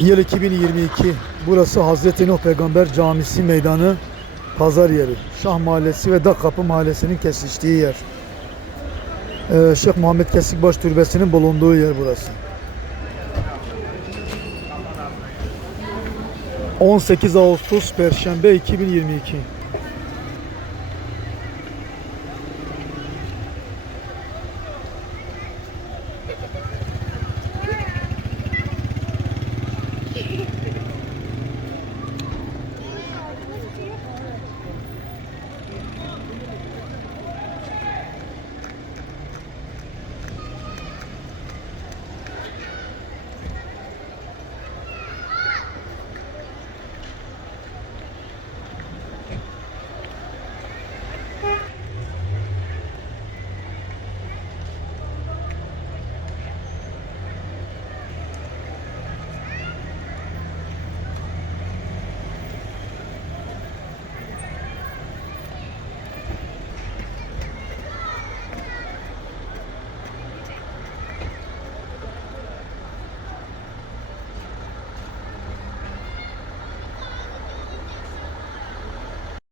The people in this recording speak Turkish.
Yıl 2022. Burası Hazreti Nuh Peygamber Camisi Meydanı Pazar yeri. Şah Mahallesi ve Dakkapı Mahallesi'nin kesiştiği yer. Ee, Şeyh Muhammed Kesikbaş Türbesi'nin bulunduğu yer burası. 18 Ağustos Perşembe 2022